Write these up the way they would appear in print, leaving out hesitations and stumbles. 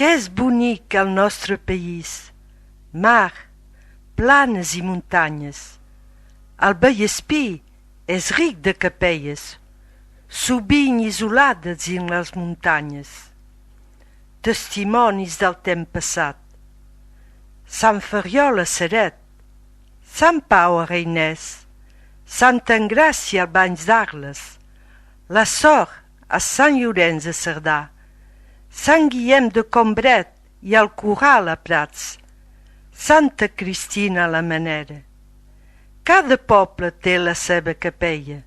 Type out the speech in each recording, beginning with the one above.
Que és bonic el nostre país, mar, planes i muntanyes. El Vallespir és ric de capelles, sovint isolades dins les muntanyes. Testimonis del temps passat. Sant Ferriol a Ceret, Sant Pau a Reinès, Santa Engràcia al Banys d'Arles, la Sort a Sant Llorenç de Cerdà, Sant Guillem de Combret i el Corral a Prats, Santa Cristina a la Manera. Cada poble té la seva capella.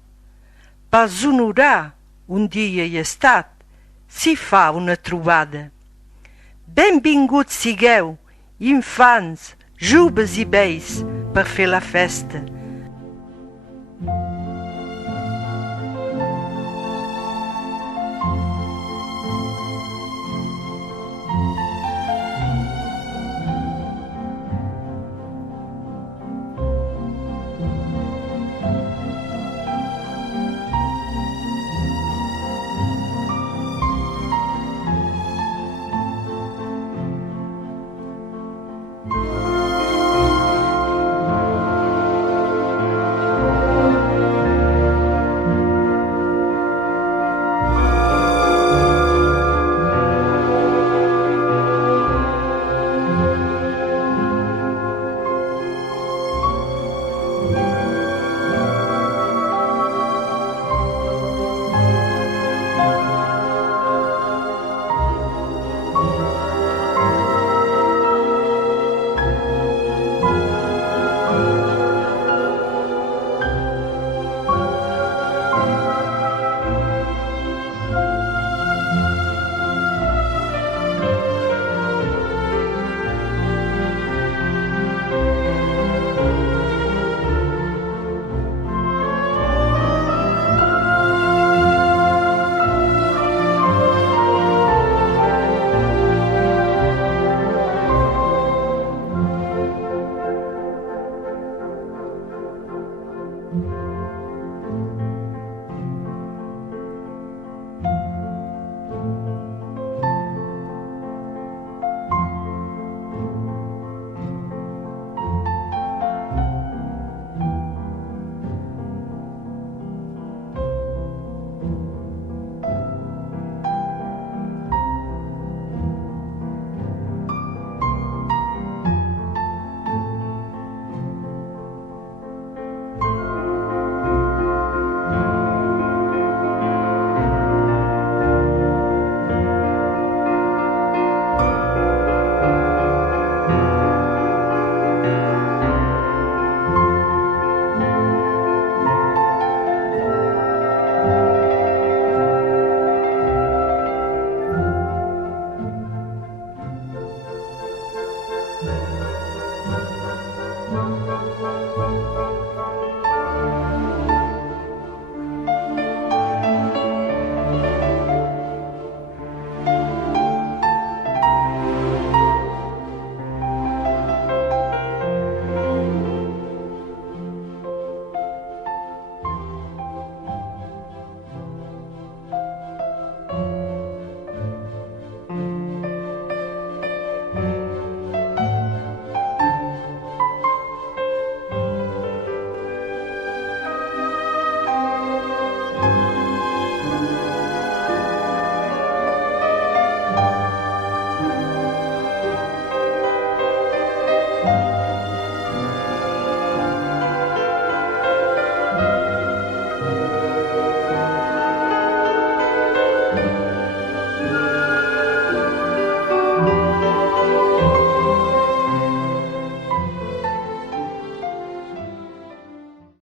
Pels honorar un dia i estat, s'hi fa una trobada. Benvinguts sigueu, infants, joves i vells, per fer la festa,